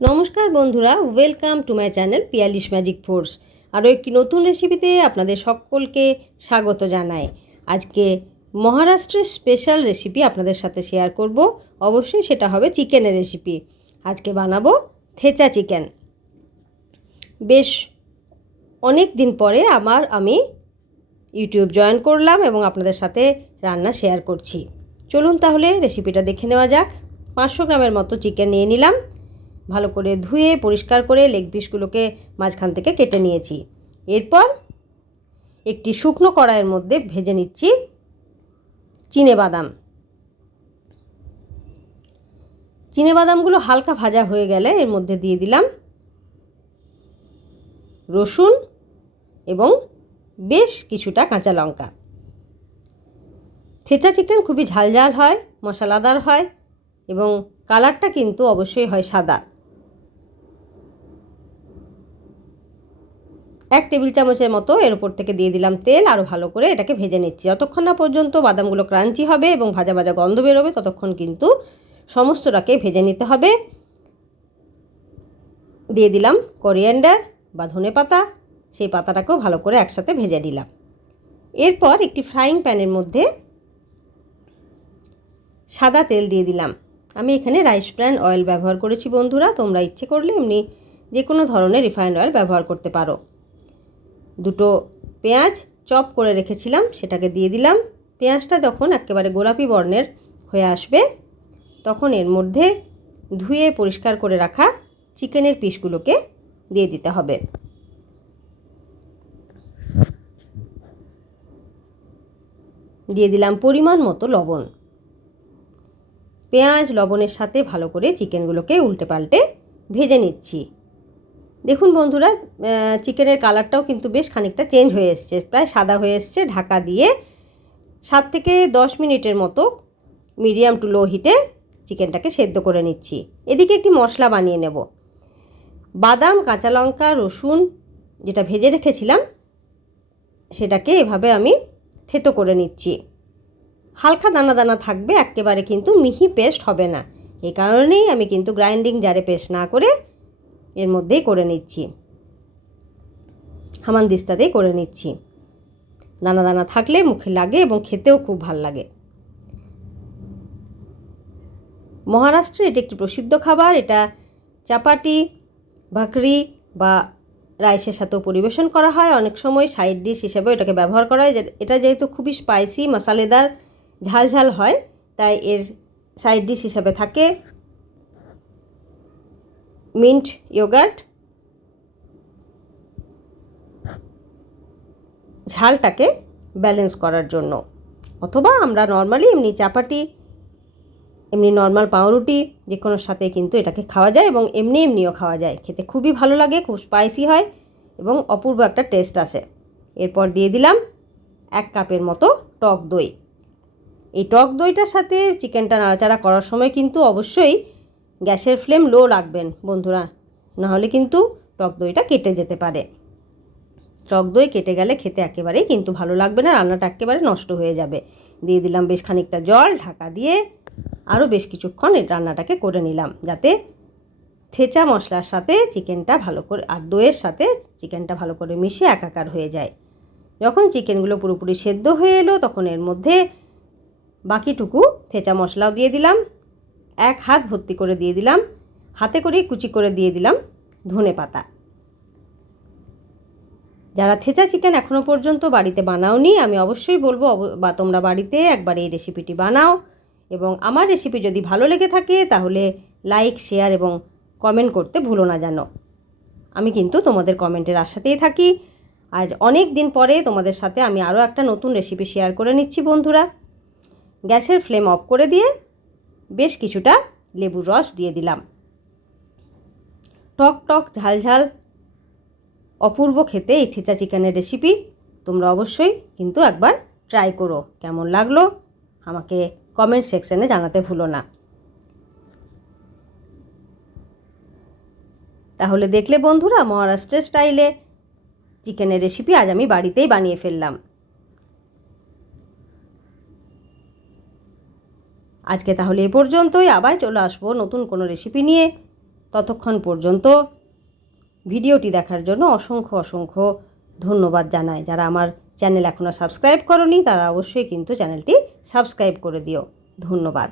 নমস্কার বন্ধুরা, welcome to my channel Piyali's magic force. আরও একটি নতুন রেসিপিতে আপনাদের সকলকে স্বাগত জানাই। আজকে মহারাষ্ট্রের স্পেশাল রেসিপি আপনাদের সাথে শেয়ার করব। অবশ্যই সেটা হবে চিকেনের রেসিপি। আজকে বানাবো থেচা চিকেন। বেশ অনেক দিন পরে আমি ইউটিউব জয়েন করলাম এবং আপনাদের সাথে রান্না শেয়ার করছি। চলুন তাহলে রেসিপিটা দেখে নেওয়া যাক। 500 গ্রামের মতো চিকেন নিয়ে নিলাম। ভালো করে ধুয়ে পরিষ্কার করে লেগ পিসগুলোকে মাঝখান থেকে কেটে নিয়েছি। এরপর একটি শুকনো কড়াইয়ের মধ্যে ভেজে নিচ্ছি চিনেবাদামগুলো হালকা ভাজা হয়ে গেলে এর মধ্যে দিয়ে দিলাম রসুন এবং বেশ কিছুটা কাঁচা লঙ্কা। থেচা চিকেন খুবই ঝালঝাল হয়, মশলাদার হয় এবং কালারটা কিন্তু অবশ্যই হয় সাদা। 1 টেবিল চামচের মতো এর উপর থেকে দিয়ে দিলাম তেল। আরও ভালো করে এটাকে ভেজে নিচ্ছি। যতক্ষণ না পর্যন্ত বাদামগুলো ক্রাঞ্চি হবে এবং ভাজা ভাজা গন্ধ বেরোবে ততক্ষণ কিন্তু সমস্তটাকে ভেজে নিতে হবে। দিয়ে দিলাম কোরিয়ান্ডার বা ধনেপাতা, সেই পাতাটাকেও ভালো করে একসাথে ভেজে নিলাম। এরপর একটি ফ্রাইং প্যানের মধ্যে সাদা তেল দিয়ে দিলাম। আমি এখানে রাইস ব্র্যান অয়েল ব্যবহার করেছি বন্ধুরা, তোমরা ইচ্ছে করলে এমনি যে কোনো ধরনের রিফাইন্ড অয়েল ব্যবহার করতে পারো। দুটো পেঁয়াজ চপ করে রেখেছিলাম সেটাকে দিয়ে দিলাম। পেঁয়াজটা যখন একেবারে গোলাপি বর্ণের হয়ে আসবে তখন এর মধ্যে ধুয়ে পরিষ্কার করে রাখা চিকেনের পিসগুলোকে দিয়ে দিতে হবে। দিয়ে দিলাম পরিমাণ মতো লবণ। পেঁয়াজ লবণের সাথে ভালো করে চিকেনগুলোকে উল্টে পাল্টে ভেজে নিচ্ছি। দেখুন বন্ধুরা, চিকেনের কালারটাও কিন্তু বেশ খানিকটা চেঞ্জ হয়ে এসছে, প্রায় সাদা হয়ে এসছে। ঢাকা দিয়ে 7 থেকে 10 মিনিটের মতো মিডিয়াম টু লো হিটে চিকেনটাকে সেদ্ধ করে নিচ্ছি। এদিকে একটি মশলা বানিয়ে নেব। বাদাম, কাঁচা লঙ্কা, রসুন যেটা ভেজে রেখেছিলাম সেটাকে এভাবে আমি থেতো করে নিচ্ছি। হালকা দানা দানা থাকবে, একেবারে কিন্তু মিহি পেস্ট হবে না। এই কারণেই আমি কিন্তু গ্রাইন্ডিং জারে পেস্ট না করে এর মধ্যেই করে নিচ্ছি, হামানদিস্তাতেই করে নিচ্ছি। দানা দানা থাকলে মুখে লাগে এবং খেতেও খুব ভাল লাগে। মহারাষ্ট্রে এটি একটি প্রসিদ্ধ খাবার। এটা চাপাটি, ভাকরি বা রাইসের সাথেও পরিবেশন করা হয়। অনেক সময় সাইড ডিশ হিসেবেও এটাকে ব্যবহার করা হয়। এটা যেহেতু খুবই স্পাইসি, মশালেদার, ঝালঝাল হয়, তাই এর সাইড ডিশ হিসাবে থাকে মিন্ট ইয়োগার্ট। ঝালটাকে ব্যালেন্স করার জন্য, অথবা আমরা নর্মালি এমনি চাপাটি, এমনি নর্মাল পাউরুটি যে কোনোর সাথে কিন্তু এটাকে খাওয়া যায় এবং এমনিও খাওয়া যায়। খেতে খুবই ভালো লাগে, খুব স্পাইসি হয় এবং অপূর্ব একটা টেস্ট আসে। এরপর দিয়ে দিলাম 1 কাপের মতো টক দই। এই টক দইটার সাথে চিকেনটা নাড়াচাড়া করার সময় কিন্তু অবশ্যই গ্যাসের ফ্লেম লো রাখবেন বন্ধুরা, নাহলে কিন্তু টক দইটা কেটে যেতে পারে। টক দই কেটে গেলে খেতে একেবারেই কিন্তু ভালো লাগবে না, রান্নাটা একেবারে নষ্ট হয়ে যাবে। দিয়ে দিলাম বেশ খানিকটা জল। ঢাকা দিয়ে আরও বেশ কিছুক্ষণ এই রান্নাটাকে করে নিলাম, যাতে থেচা মশলার সাথে চিকেনটা ভালো করে আর দইয়ের সাথে চিকেনটা ভালো করে মিশে একাকার হয়ে যায়। যখন চিকেনগুলো পুরোপুরি সেদ্ধ হয়ে এলো তখন এর মধ্যে বাকিটুকু থেচা মশলাও দিয়ে দিলাম। 1 হাত ভর্তি করে দিয়ে দিলাম, হাতে করে কুচি করে দিয়ে দিলাম ধনেপাতা। যারা থেচা চিকেন এখনও পর্যন্ত বাড়িতে বানাওনি, আমি অবশ্যই বলবো বা তোমরা বাড়িতে একবার এই রেসিপিটি বানাও। এবং আমার রেসিপি যদি ভালো লেগে থাকে তাহলে লাইক, শেয়ার এবং কমেন্ট করতে ভুলো না যেন। আমি কিন্তু তোমাদের কমেন্টের আশাতেই থাকি। আজ অনেক দিন পরে তোমাদের সাথে আমি আরও একটা নতুন রেসিপি শেয়ার করে নিচ্ছি বন্ধুরা। গ্যাসের ফ্লেম অফ করে দিয়ে বেশ কিছুটা লেবুর রস দিয়ে দিলাম। টক টক ঝালঝাল অপূর্ব খেতে এই থেচা চিকেনের রেসিপি তোমরা অবশ্যই কিন্তু একবার ট্রাই করো। কেমন লাগলো আমাকে কমেন্ট সেকশনে জানাতে ভুলো না। তাহলে দেখলে বন্ধুরা, মহারাষ্ট্রের স্টাইলে চিকেনের রেসিপি আজ আমি বাড়িতেই বানিয়ে ফেললাম। আজকে তাহলে এ পর্যন্তই। আবার চলে আসবো নতুন কোনো রেসিপি নিয়ে। ততক্ষণ পর্যন্ত ভিডিওটি দেখার জন্য অসংখ্য অসংখ্য ধন্যবাদ জানাই। যারা আমার চ্যানেল এখনও সাবস্ক্রাইব করোনি তারা অবশ্যই কিন্তু চ্যানেলটি সাবস্ক্রাইব করে দিও। ধন্যবাদ।